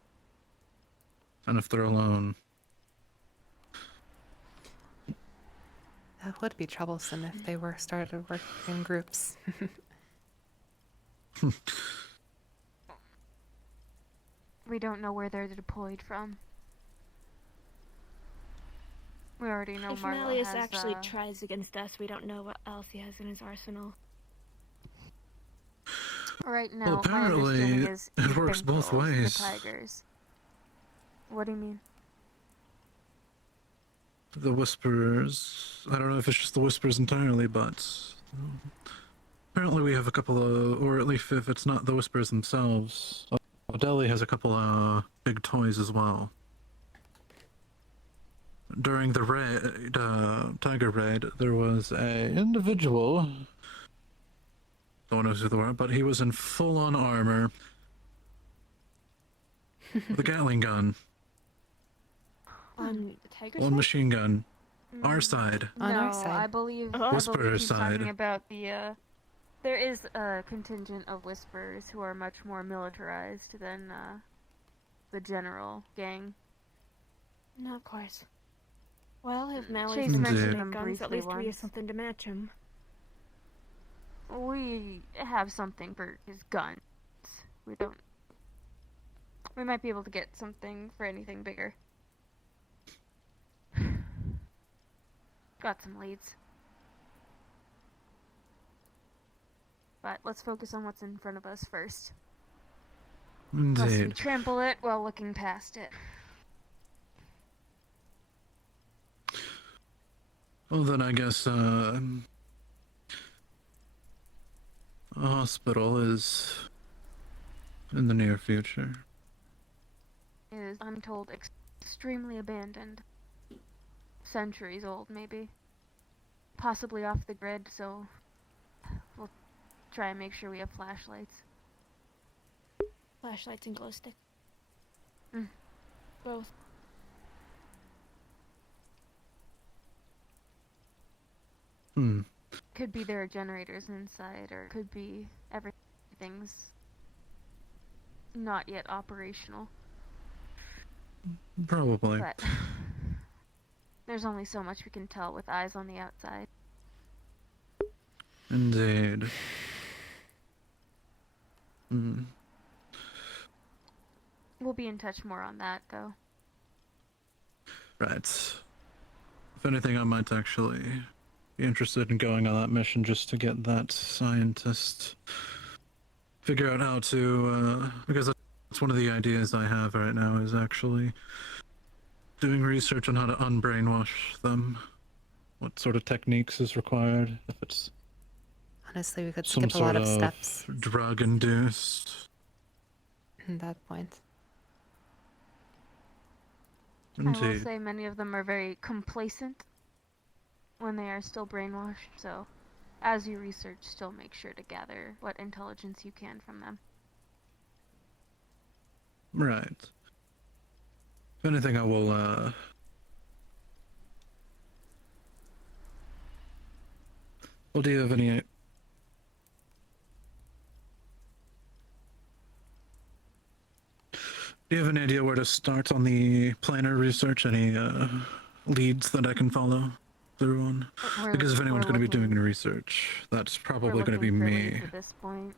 and if they're alone. That would be troublesome if they were started working in groups. We don't know where they're deployed from. We already know If Marlowe Malleus has, actually tries against us, we don't know what else he has in his arsenal. Right now, Well, my apparently, understanding is it he's works both controls ways. the Tigers. What do you mean? The Whisperers, I don't know if it's just the Whisperers entirely, but apparently we have a couple of, or at least if it's not the Whisperers themselves, Delhi has a couple of big toys as well. During the raid, Tiger raid, there was a individual, don't know who they were, but he was in full-on armor with a Gatling gun, On the Tiger one side? machine gun, our side. On no, our side. I believe, Uh-huh. I believe Whisperer he's side. talking about the, there is a contingent of Whisperers who are much more militarized than, the general gang. No, of course. Well, if Malleus Chase can mentioned make them guns, at briefly least we have once. something to match him. We have something for his guns. We don't. We might be able to get something for anything bigger. Got some leads. But let's focus on what's in front of us first. Lest we Indeed. trample it while looking past it. Well, then I guess, a hospital is in the near future. Is, I'm told, extremely abandoned. Centuries old, maybe. Possibly off the grid, so we'll try and make sure we have flashlights. Flashlights and glow stick. Mm. Both. Could be there are generators inside, or could be everything's not yet operational. Probably. But there's only so much we can tell with eyes on the outside. Indeed. Hmm. We'll be in touch more on that, though. Right. If anything, I might actually be interested in going on that mission just to get that scientist figure out how to because that's one of the ideas I have right now is actually doing research on how to unbrainwash them. What sort of techniques is required if it's Honestly, we could some skip a lot sort of of steps drug induced. at that point. I will Indeed. say many of them are very complacent when they are still brainwashed, so as you research, still make sure to gather what intelligence you can from them. Right. If anything, I will well, do you have any do you have an idea where to start on the planner research? Any leads that I can follow through on? Because if anyone's going to be doing any research, that's probably going to be me. At this point.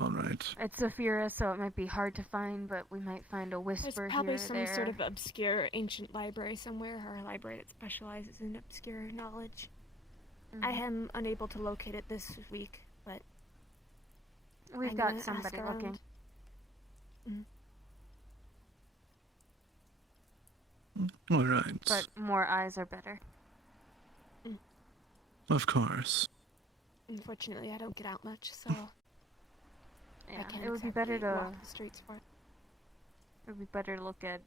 All right. It's Saphira, so it might be hard to find, but we might find a whisper There's probably here or some there. sort of obscure ancient library somewhere, or a library that specializes in obscure knowledge. I am unable to locate it this week, but We've I'm got gonna somebody ask looking. around. All right. But more eyes are better. Of course. Unfortunately, I don't get out much, so I Yeah, can't it would be exactly better to walk the streets for it. look at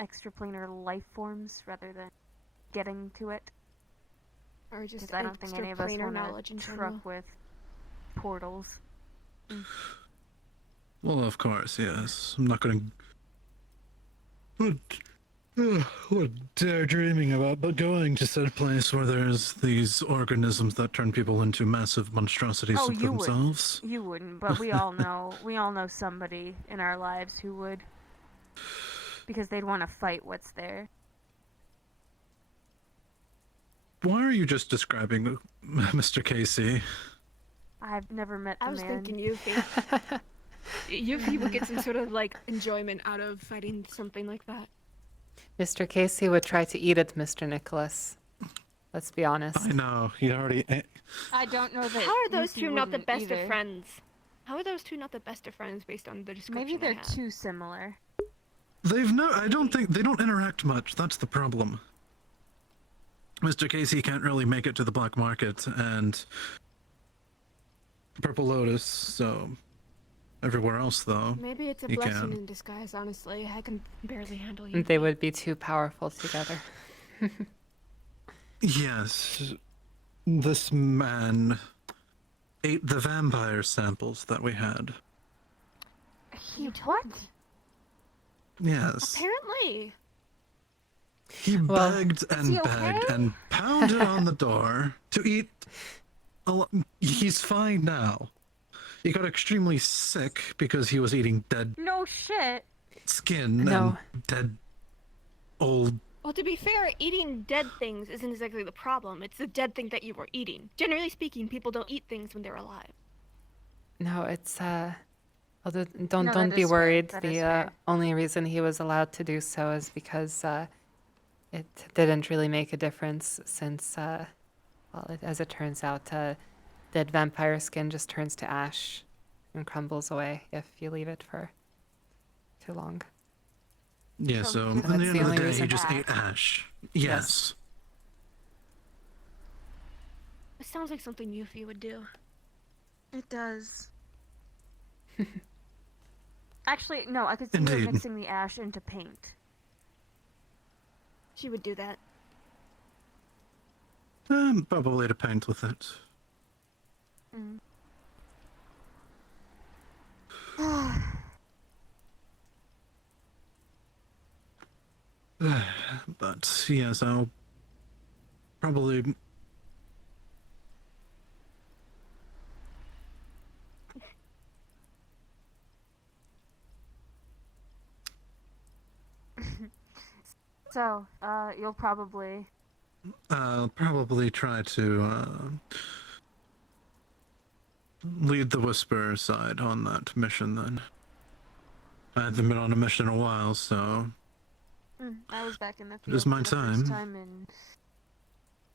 extraplanar life forms rather than getting to it. Or just Because I don't think any of us extraplanar want knowledge in to general. truck with portals. Well, of course, yes. I'm not going to. What daredreaming about, but going to said place where there's these organisms that turn people into massive monstrosities Oh, of you would. themselves. You wouldn't, but we all know somebody in our lives who would. Because they'd want to fight what's there. Why are you just describing Mr. Casey? I've never met the I was man. thinking Yuffie. Yuffie would get some sort of like enjoyment out of fighting something like that. Mr. Casey would try to eat it, Mr. Nicholas. Let's be honest. I know, he already. I don't know that. How are those Yuffie two not the wouldn't best either. of friends? How are those two not the best of friends based on the description? Maybe I they're had? too similar. I don't think. They don't interact much, that's the problem. Mr. Casey can't really make it to the black market, and Purple Lotus, so. Everywhere else, though. Maybe it's a You blessing can. in disguise, honestly. I can barely handle you. They would be too powerful together. Yes. This man ate the vampire samples that we had. He what? Yes. Apparently. He Well, begged and he begged okay? and pounded on the door to eat. He's fine now. He got extremely sick because he was eating dead No shit. skin No. and dead old. Well, to be fair, eating dead things isn't exactly the problem. It's the dead thing that you were eating. Generally speaking, people don't eat things when they're alive. No, it's well, No, don't that be is fair. worried. That The is fair. only reason he was allowed to do so is because it didn't really make a difference since as it turns out, dead vampire skin just turns to ash and crumbles away if you leave it for too long. Yeah, So so that's at the the end of the only day, he reason just ash. ate ash. Yes. It sounds like something Yuffie would do. It does. Actually, no, I could see her Indeed. mixing the ash into paint. She would do that. Probably to paint with it. But yes, I'll probably. So, you'll probably... I'll probably try to lead the Whisperer side on that mission then. I haven't been on a mission in a while, so I was back in the It field is my for the first time. time in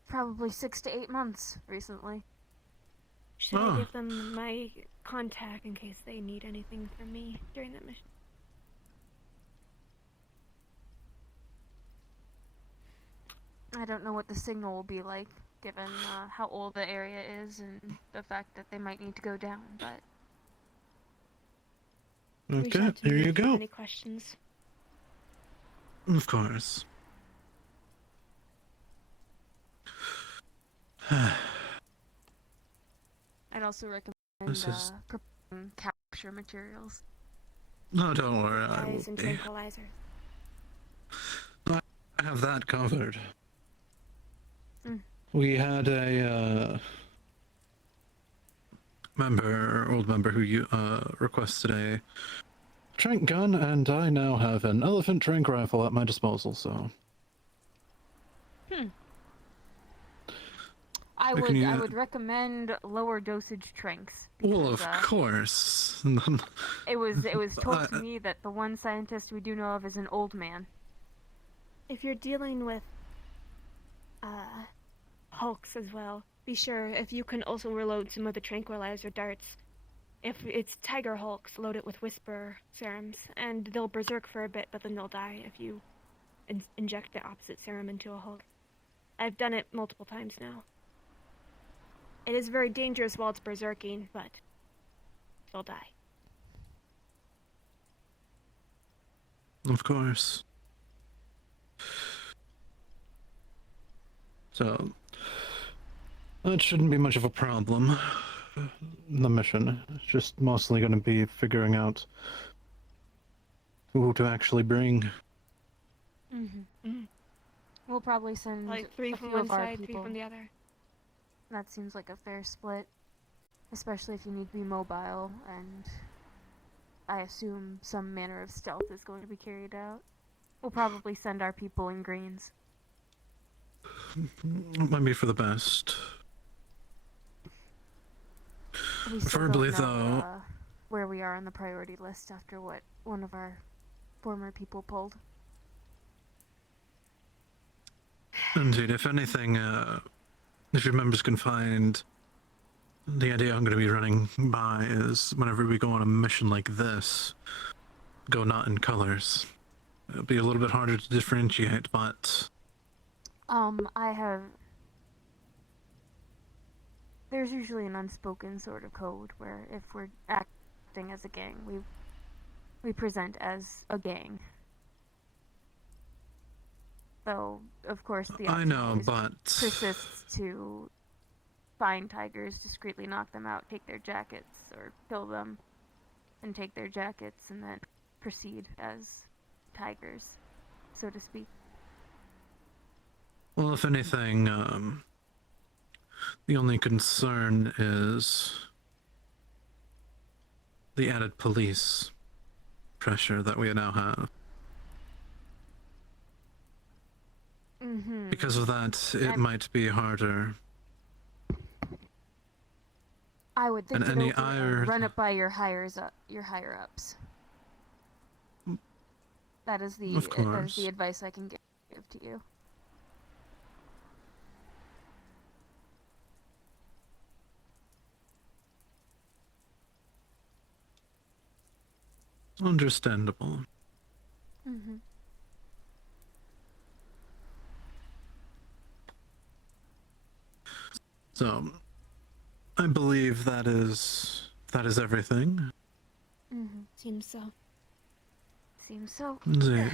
probably 6 to 8 months recently. Should Oh. I give them my contact in case they need anything from me during that mission? I don't know what the signal will be like, given how old the area is and the fact that they might need to go down, but Reach Okay, out to there me you if you have go. any questions. Of course. I'd also recommend This is. preparing capture materials. No, don't worry. I will Supplies and be. tranquilizers. I have that covered. Mm. We had a old member who requested a trank gun, and I now have an elephant trank rifle at my disposal. So I We would can I use- would recommend lower dosage tranks. well, Because, of course. it was told to I- me that the one scientist we do know of is an old man. If you're dealing with hulks as well, be sure if you can also reload some of the tranquilizer darts. If it's tiger hulks, load it with whisper serums, and they'll berserk for a bit, but then they'll die if you inject the opposite serum into a hulk. I've done it multiple times now. It is very dangerous while it's berserking, but they'll die. Of course. So that shouldn't be much of a problem. The mission. It's just mostly going to be figuring out who to actually bring. We'll probably send Like 3 a from few one of our side, 3 people. from the other. That seems like a fair split, especially if you need to be mobile, and I assume some manner of stealth is going to be carried out. We'll probably send our people in greens. Might be for the best. We still Preferably, don't know, though. where we are on the priority list after what one of our former people pulled. Indeed, if anything, if your members can find, the idea I'm going to be running by is whenever we go on a mission like this, go not in colors. It'll be a little bit harder to differentiate, but There's usually an unspoken sort of code where if we're acting as a gang, we present as a gang. Though, of course, the I option know, always but persists to find tigers, discreetly knock them out, take their jackets, or kill them, and take their jackets, and then proceed as tigers, so to speak. well, if anything, the only concern is the added police pressure that we now have. Because of that, it might be harder. I would think And it any over higher- and run it by your higher ups. That is Of that is course. the advice I can give to you. Understandable. So, I believe that is everything. Seems so. Seems so. Indeed.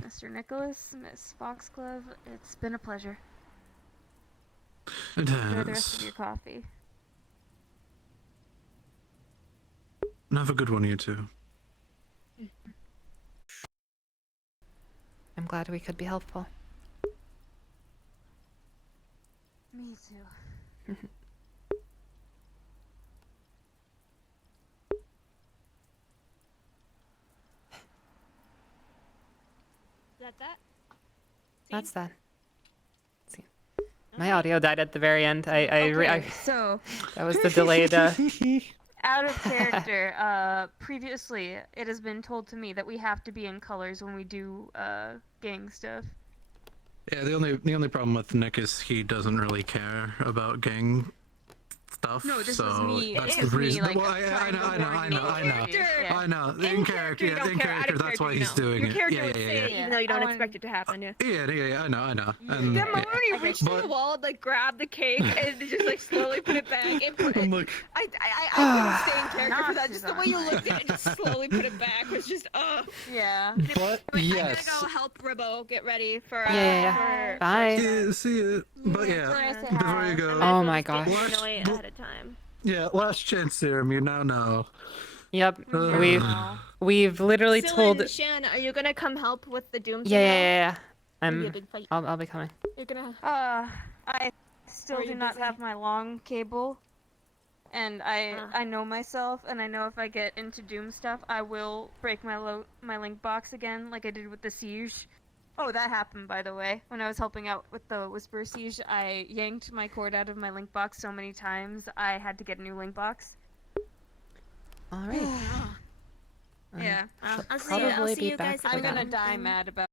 Mr. Nicholas, Miss Foxglove, it's been a pleasure. It Enjoy the rest has. of your coffee. And have a good one, you two. I'm glad we could be helpful. Me too. Is that? That's that. See. My audio died at the very end. I So, that was the delayed. Out of character. Previously, it has been told to me that we have to be in colors when we do gang stuff. Yeah, the only problem with Nick is he doesn't really care about gang stuff. No, this so was me. That's It the was me, reason. like, well, I trying know, to I know, warn I you. know, I know. Yeah. I know. In character, you don't care. Out of that's character, why you he's know. doing Your it. character Yeah, would yeah, say yeah. it Yeah. even though you don't I expect it to happen. Yeah. Yeah, I know. Yeah. And Yeah, Maroni I reached to But- the wall, like grabbed the cake, and just like slowly put it back. And put I'm it, like, I couldn't stay in character for that. Just the way you Nazis looked at it, just slowly put it back was just Yeah. But Wait, yes, I gotta go help Ribbo get ready for Yeah. for Bye. yeah, see it. But yeah, Sorry, say before hi. you go, Oh my gosh. gosh. Last- Ahead of time. yeah, last chance serum. You now know. Yep. Uh, We've literally told. Shan, are you gonna come help with the doom? Yeah. Gonna be a I'm. big fight. I'll be coming. You're gonna. I still Are do you not busy? have my long cable. And I know myself, and I know if I get into Doom stuff, I will break my link box again, like I did with the siege. Oh, that happened, by the way. When I was helping out with the Whisper siege, I yanked my cord out of my link box so many times, I had to get a new link box. All right. Yeah. I'll Probably see be you guys. back I'm for that. gonna die mad about